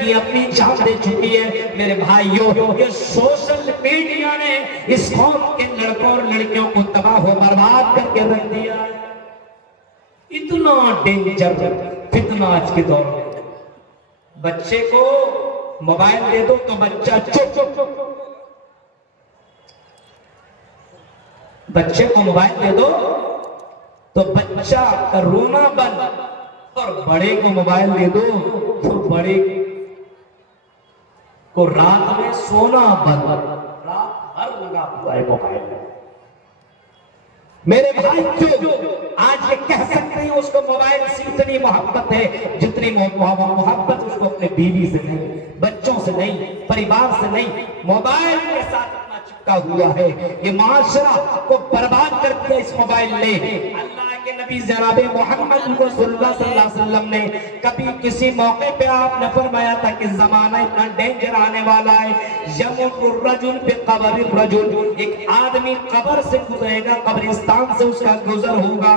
لڑکی اپنی جان دے چکی ہے۔ میرے بھائیوں، یہ سوشل میڈیا نے اس قوم کے لڑکوں اور لڑکیوں کو تباہ و برباد کر کے رکھ دیا۔ اتنا ڈینجر فتنہ آج کے دور میں۔ بچے کو موبائل دے دو تو بچہ چپ چپ، بچے کو موبائل دے دو تو بچہ کا رونا بند، اور بڑے کو موبائل دے دو تو بڑے کو رات میں سونا بند، رات بھر لگا ہوا ہے موبائل۔ میرے بھائی جو آج یہ کہہ سکتے ہیں اس کو موبائل سے اتنی محبت ہے جتنی محبت اس کو اپنے بیوی سے نہیں، بچوں سے نہیں، پریوار سے نہیں، موبائل کے ساتھ اتنا چپکا ہوا ہے۔ یہ معاشرہ کو برباد کر دیا اس موبائل نے۔ اللہ کے نبی جناب محمد رسول اللہ صلی اللہ علیہ وسلم نے کبھی کسی موقع پہ آپ نے فرمایا تھا کہ زمانہ اتنا ڈینجر آنے والا ہے، یمر الرجل بقبر الرجل، ایک آدمی قبر سے گزرے گا، قبرستان سے اس کا گزر ہوگا۔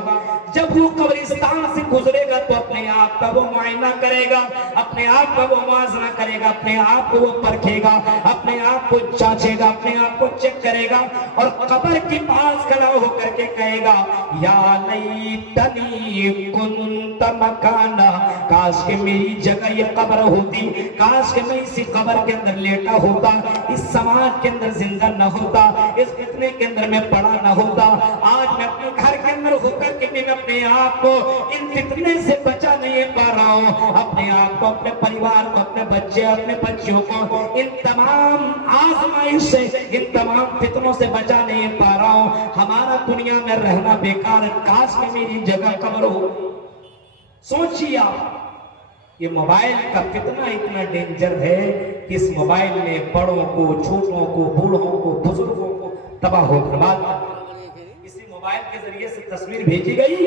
جب وہ قبرستان سے گزرے گا تو اپنے آپ کا وہ معائنہ کرے گا، اپنے آپ کا وہ موازنہ کرے گا، اپنے آپ کو وہ پرکھے گا، اپنے آپ کو جانچے گا، اپنے آپ کو چیک کرے گا، اور قبر کے پاس کھڑا ہو کر کے کہے گا یا لیتنی کنت مکانا، کاش کہ میری جگہ یہ قبر ہوتی، کاش کہ میں اسی قبر کے اندر لیٹا ہوتا، اس سماج کے اندر زندہ نہ ہوتا، اس فتنے کے اندر میں پڑا نہ ہوتا۔ آج میں اپنے گھر کے اندر ہو کر کے میں اپنے آپ کو ان فتنے سے بچا نہیں پا رہا ہوں، اپنے آپ کو، اپنے پریوار کو، اپنے بچے، اپنے بچیوں کو ان تمام آزمائش سے، ان تمام فتنوں سے بچا نہیں پا رہا ہوں۔ ہمارا دنیا میں رہنا بیکار ہے، کاش کہ میری جگہ قبر ہو۔ سوچیے آپ، یہ موبائل کا فتنہ اتنا ڈینجر ہے کہ اس موبائل میں بڑوں کو، چھوٹوں کو، بوڑھوں کو، بزرگوں کو تباہ و برباد کر دیا۔ موبائل کے ذریعے سے تصویر بھیجی گئی،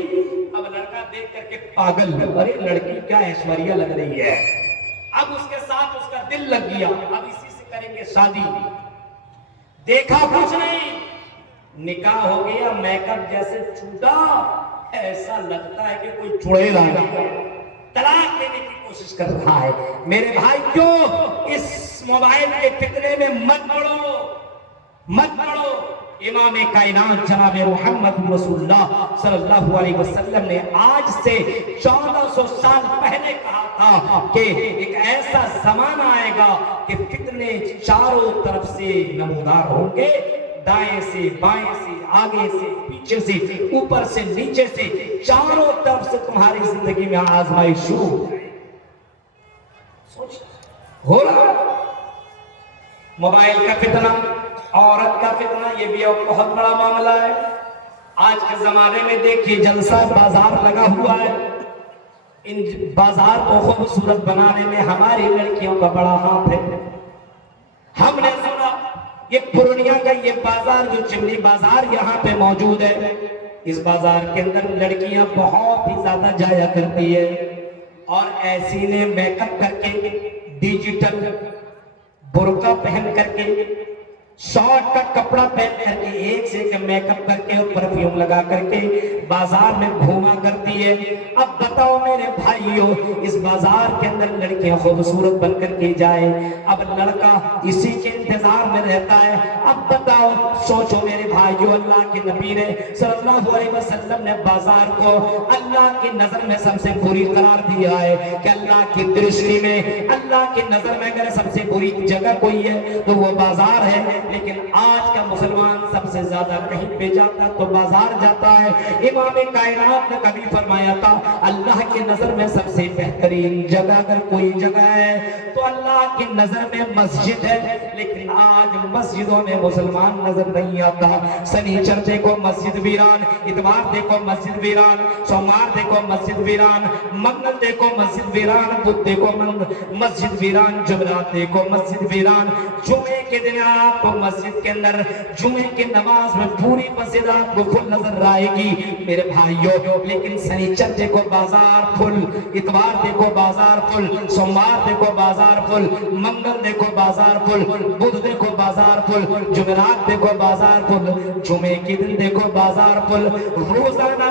اب لڑکا دیکھ کر کے پاگل، ارے لڑکی کیا ایشوریہ لگ رہی ہے، اب اس کے ساتھ اس کا دل لگ گیا، اب اسی سے کریں گے شادی۔ دیکھا کچھ نہیں، نکاح ہو گیا، میک اپ جیسے چھوٹا، ایسا لگتا ہے کہ کوئی چڑیل آ گیا، طلاق دینے کی کوشش کر رہا ہے۔ میرے بھائی کیوں اس موبائل کے فتنے میں مت پڑو، مت پڑو۔ امام کائنات جناب محمد رسول اللہ صلی اللہ علیہ وسلم نے آج سے 1400 سال پہلے کہا تھا کہ ایک ایسا زمانہ آئے گا کہ فتنے چاروں طرف سے نمودار ہوں گے، دائیں سے، بائیں سے، آگے سے، پیچھے سے، اوپر سے، نیچے سے، چاروں طرف سے تمہاری زندگی میں آزمائش شروع ہو جائے۔ سوچ ہو رہا موبائل کا فتنہ، عورت کا فتنہ، یہ بھی ایک بہت بڑا معاملہ ہے۔ آج کے زمانے میں دیکھیے جلسہ بازار لگا ہوا ہے، ان بازار کو خوبصورت بنانے میں ہماری لڑکیوں کا بڑا ہاتھ ہے۔ ہم نے سنا یہ پورنیہ کا یہ بازار جو چمنی بازار یہاں پہ موجود ہے، اس بازار کے اندر لڑکیاں بہت ہی زیادہ جایا کرتی ہے، اور ایسی نے میک اپ کر کے، ڈیجیٹل برقع پہن کر کے، شارٹ کا کپڑا پہن کر کے، ایک سے ایک میک اپ کر کے اور پرفیوم لگا کر کے بازار میں گھوما کرتی ہے۔ اب بتاؤ میرے بھائیوں، اس بازار کے اندر لڑکیاں خوبصورت بن کر کے جائیں، اب لڑکا اسی کے انتظار میں رہتا ہے۔ اب بتاؤ، سوچو میرے بھائیوں، اللہ کے نبی نے صلی اللہ علیہ وسلم نے بازار کو اللہ کی نظر میں سب سے بری قرار دیا ہے کہ اللہ کی درشٹی میں، اللہ کی نظر میں اگر سب سے بری جگہ کوئی ہے تو وہ بازار ہے۔ لیکن آج کا مسلمان سب سے زیادہ کہیں پہ جاتا تو بازار جاتا ہے۔ امام کائنات نے کبھی فرمایا تھا اللہ کی نظر میں سب سے بہترین جگہ اگر کوئی جگہ ہے تو اللہ کی نظر میں مسجد ہے، لیکن آج مسجدوں میں مسلمان نظر نہیں آتا۔ سنیچر دیکھو مسجد ویران، اتوار دیکھو مسجد ویران، سوموار دیکھو مسجد ویران، منگل دیکھو مسجد ویران، بدھ دیکھو مسجد ویران، جمعرات دیکھو مسجد ویران۔ جمعے کے دن آپ کو مسجد کے اندر جمعے کی نماز میں پوری مسجد آپ کو فل نظر آئے گی میرے بھائیوں، لیکن سنیچر دیکھو بازار فل، اتوار دیکھو بازار فل، سوموار دیکھو بازار فل، फुल, मंगल देखो बाजार फुल, बुध देखो बाजार फुल, जुमेरात देखो बाजार फुल, जुमे के दिन देखो बाजार फुल। रोजाना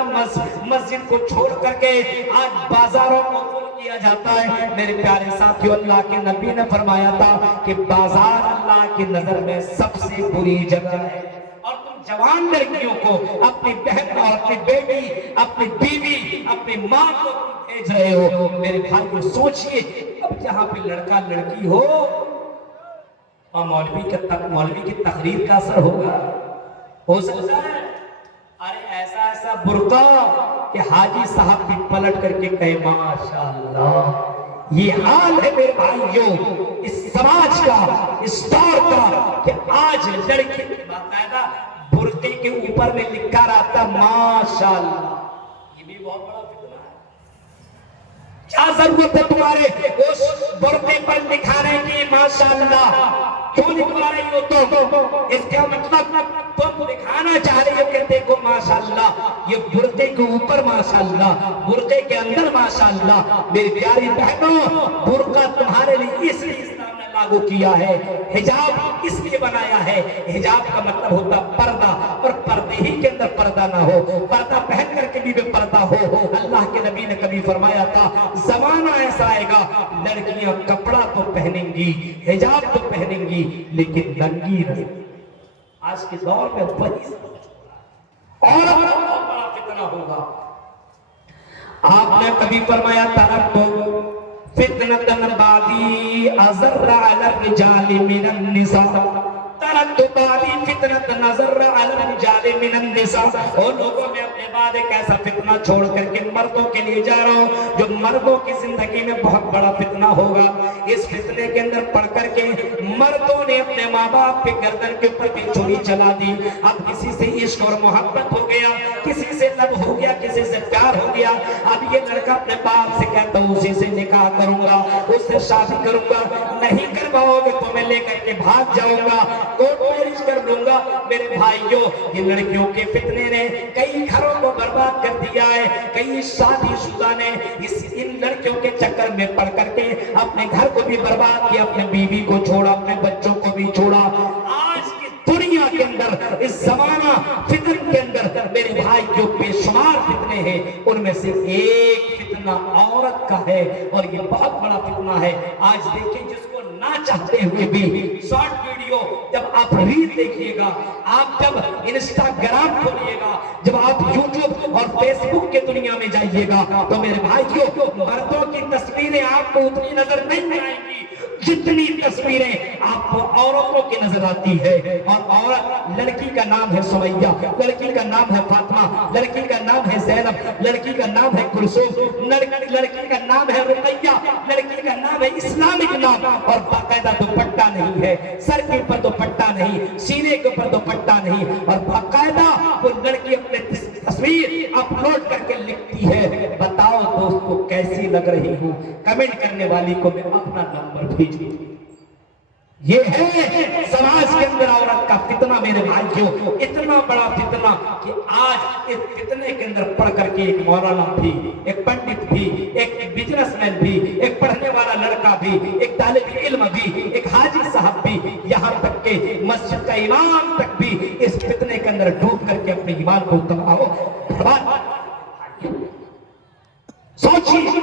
मस्जिद को छोड़ करके आज बाजारों को फुल किया जाता है। मेरे प्यारे साथियों, अल्लाह के नबी ने फरमाया था कि बाजार अल्लाह की नजर में सबसे बुरी जगह है। और तुम जवान लड़कियों को, अपनी बहन और अपनी बेटी, अपनी बीवी, अपनी माँ को भेज रहे हो। मेरे भाई को सोचिए, अब जहाँ पे लड़का लड़की हो और मौलवी की तकरीर का असर होगा, हो सकता है। अरे ऐसा बुर्का कि हाजी साहब भी पलट करके कहे माशाअल्लाह। ये हाल है मेरे भाइयों इस समाज का, इस दौर का, कि आज लड़की बाकायदा बुर्के के ऊपर में लिखा रहता माशाअल्लाह। ये भी बहुत बड़ा फितना है। क्या जरूरत है तुम्हारे उस बुर्के पर लिखाने की माशाअल्लाह? क्यों लिखवा रही हो तुम? इसका मतलब तुम दिखाना चाह रही हो कि देखो माशाअल्लाह, ये बुर्के के ऊपर माशाअल्लाह, बुर्के के अंदर माशाअल्लाह। मेरी प्यारी बहनों, बुर्का तुम्हारे लिए इसलिए इस्लाम ने लागू किया है, हिजाब इसलिए बनाया है। हिजाब का मतलब होता पर्दा, और पर्दे ही के अंदर पर्दा ना हो, पर्दा पहन करके भी पर्दा हो। अल्लाह के नबी ने कभी फरमाया था, जमाना ऐसा आएगा लड़कियां कपड़ा तो पहनेंगी, हिजाब तो पहनेंगी, लेकिन नंगी नहीं। आज के दौर में वही और बहुत बड़ा फितना होगा। आपने कभी फरमाया तरक तो फितनतन बादी अज़र्रा अला रिजाली मिनन निसा, तरक तो बादी फितनतन अज़र्रा अला रिजाली मिनन निसा। और लोगों में अपने बाद एक ऐसा फितना छोड़ करके मर्दों के लिए जा रहा हूं, जो मर्दों की जिंदगी में बहुत बड़ा फितना होगा। इस फितने के अंदर पढ़ करके मर्दों ने अपने माँ बाप के गर्दन के ऊपर भी छुरी चला दी। अब किसी से इश्क और मोहब्बत हो गया, किसी से लब हो गया, किसी से प्यार हो गया। अब ये लड़का अपने बाप से कहता हूँ उसी से निकाह करूंगा, उससे शादी करूंगा, नहीं कर पाओगे तो मैं लेकर के भाग जाऊंगा, कोर्ट मैरिज कर लूंगा। मेरे भाइयों, ये लड़कियों के फितने ने कई घरों को बर्बाद कर दिया है। कई शादीशुदा ने इन लड़कियों के चक्कर में पड़ करके अपने घर को भी बर्बाद किया, अपने बीवी को छोड़ा, अपने बच्चों को भी छोड़ा। आज की दुनिया के अंदर, इस जमाना फितन के अंदर मेरे भाई जो बेशुमार फितने हैं, उनमें से एक फितना औरत का है, और ये बहुत बड़ा फितना है। आज देखिए, जिसको ना चाहते हुए भी शॉर्ट वीडियो जब आप रील देखिएगा, आप जब इंस्टाग्राम खोलिएगा, जब आप यूट्यूब और फेसबुक के दुनिया में जाइएगा, तो मेरे भाइयों मर्दों की तस्वीरें आपको उतनी नजर नहीं आएंगी जितनी तस्वीरें आपको औरतों की नजर आती है। और औरत, लड़की का नाम है सुमैया, लड़की का नाम है फातिमा, लड़की का नाम है ज़ैनब, लड़की का नाम है कुलसूम, लड़की का नाम है रुकैया, लड़की का नाम है इस्लामिक नाम, और बाकायदा दुपट्टा नहीं है, सर के ऊपर दुपट्टा नहीं, सीने के ऊपर दुपट्टा नहीं, और बाकायदा वो लड़की अपने तस्वीर अपलोड करके लिखती है, बताओ दोस्तों कैसी लग रही हूँ? कमेंट करने वाली को मैं अपना नंबर भेजिए। ये है समाज के अंदर औरत का फितना। मेरे भाइयों, इतना बड़ा फितना कि आज इस फितने के अंदर पढ़ करके एक मौलाना भी, एक पंडित भी, एक बिजनेसमैन भी, एक पढ़ने वाला लड़का भी, एक तालिब इल्म भी, एक हाजी साहब भी, यहाँ तक के मस्जिद का इमाम तक भी इस फितने के अंदर डूब करके अपने ईमान को बर्बाद। सोचिए,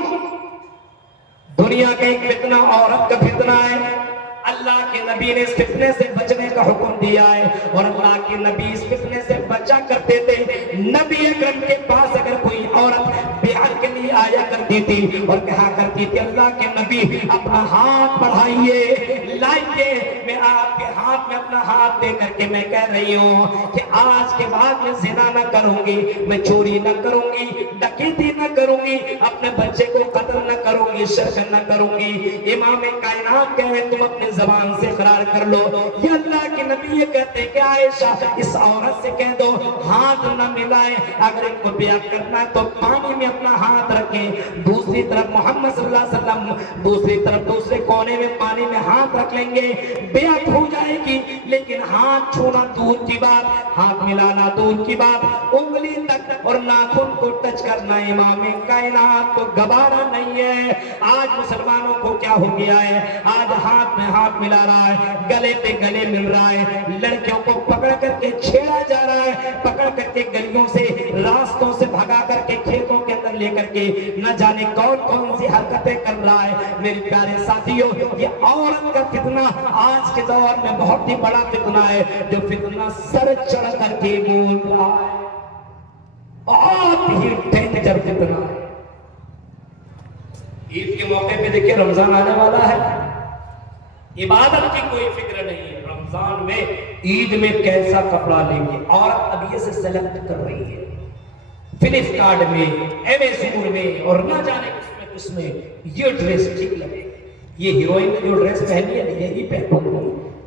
दुनिया का एक फितना औरत का फितना है। अल्लाह के नबी ने इस फितने से बचने का हुक्म दिया है, और अल्लाह के नबी इस फितने से बचा करते थे। नबी अकरम के पास अगर कोई औरत ब्याह के लिए आया करती थी और कहा करती थी, अल्लाह के नबी अपना हाथ बढ़ाइए, लाइए, मैं आपके हाथ में अपना हाथ दे करके मैं कह रही हूँ कि आज के बाद मैं ज़िना न करूंगी, मैं चोरी न करूंगी, डकैती न करूंगी, अपने बच्चे को कत्ल न करूंगी, शिर्क न करूंगी। इमाम कायनात कह रहे, तुम अपने जबान से इकरार कर लो। ये अल्लाह के नबी ये कहते हैं कि आयशा, इस औरत से कह दो हाथ न मिलाए, अगर इनको ब्याह करना है तो पानी में अपना हाथ रखें, दूसरी तरफ मोहम्मद सल्लल्लाहु अलैहि वसल्लम दूसरी तरफ दूसरे कोने में पानी में हाथ रख लेंगे, ब्याह नेमत हो जाएगी, लेकिन हाथ छूना दूर की बात, हाथ मिलाना दूर की बात, उंगली तक और नाखून को टच करना इमाम कायनात को गवारा नहीं है। आज मुसलमानों को क्या हो गया है, आज हाथ में हाथ मिला रहा है, गले पे गले मिल रहा है, लड़कियों को पकड़ करके छेड़ा जा रहा है, पकड़ करके गलियों से रास्तों से भगा करके खेतों के अंदर लेकर के न जाने कौन कौन सी हरकतें कर रहा है। मेरे प्यारे साथियों, ये औरत का फितना आज के दौर में बहुत ही बड़ा फितना है, जो फितना सर चढ़ करके बोल रहा है, बहुत ही डेंजर फितना है। ईद के मौके पे देखिए रमजान आने वाला है, इबादत की कोई फिक्र नहीं है, रमजान में ईद में कैसा कपड़ा लेंगे, और अब ये से सेलेक्ट कर रही है फ्लिपकार्ट में, अमेज़न में, और ना जाने किसमें ये ड्रेस ठीक लगे, ये हीरोइन ने जो ड्रेस पहनी है यही पहनो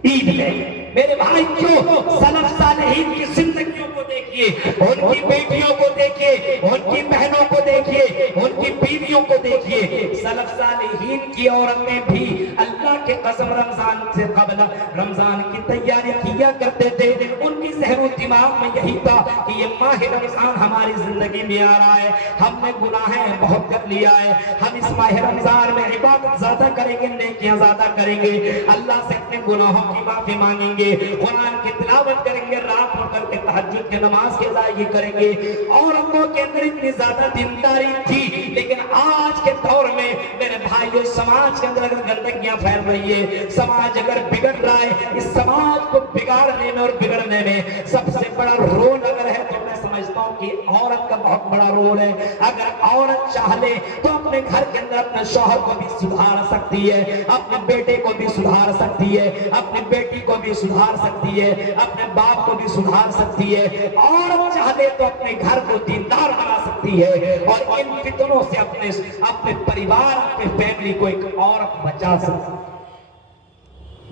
ईद में। मेरे भाई क्यों, सलफ सालेहीन की जिंदगियों को देखिए, उनकी बेटियों को देखिए, उनकी बहनों को देखिए, उनकी बीवियों को देखिए। सलफ सालेहीन की औरतें भी अल्लाह के कसम रमजान से कबल रमजान की तैयारी किया करते थे। उनकी ज़हन दिमाग में यही था कि ये माह रमजान हमारी जिंदगी में आ रहा है, हमने गुनाहें बहुत कर लिया है, हम इस माह रमजान में इबादत ज्यादा करेंगे, नेकियां ज्यादा करेंगे, अल्लाह से अपने गुनाहों की माफी मांगेंगे, कुरान की तिलावत करेंगे, रात को करके तहज्जुद की नमाज की अदायगी करेंगे। औरतों के अंदर इतनी ज्यादा दीनदारी थी, लेकिन आज के दौर में मेरे भाइयों समाज के अंदर अगर गंदगियां फैल रही है, समाज अगर बिगड़ रहा है, इस समाज को बिगाड़ने में और बिगड़ने में सबसे बड़ा रोल अगर है तो मैं समझता हूं कि औरत का बहुत बड़ा रोल है। अगर औरत चाह ले तो अपने घर के अंदर अपने शौहर को भी सुधार सकती है, अपने बेटे को भी सुधार सकती है, अपनी बेटी को भी सुधार सकती है, अपने बाप को भी सुधार सकती है। औरत चाहे तो अपने घर को दीनदार बना सकती है, और इन फितनों से अपने परिवार, अपने फैमिली को एक औरत बचा सकती है।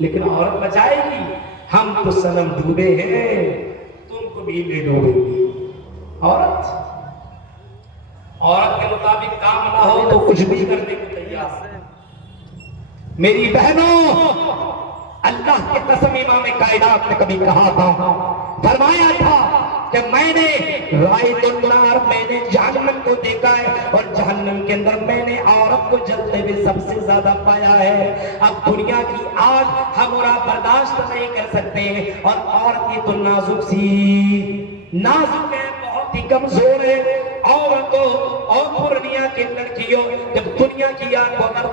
लेकिन औरत बचाएगी, हम तो सनम डूबे हैं, तुमको भी ले डूबेगी। औरत के मुताबिक काम ना हो तो कुछ भी करने को तैयार है। मेरी बहनों, अल्लाह की कसम इमाम कायनात ने कभी कहा था, फरमाया था कि मैंने रायतुन्नार, मैंने जहन्नम को देखा है, और जहन्नम के अंदर मैंने औरत को जलते हुए सबसे ज्यादा पाया है। अब दुनिया की आग हम और आप बर्दाश्त नहीं कर सकते, और औरत की तो नाजुक है, बहुत ही कमजोर है। औरतों और पूर्णिया की लड़कियों, जब दुनिया की आग को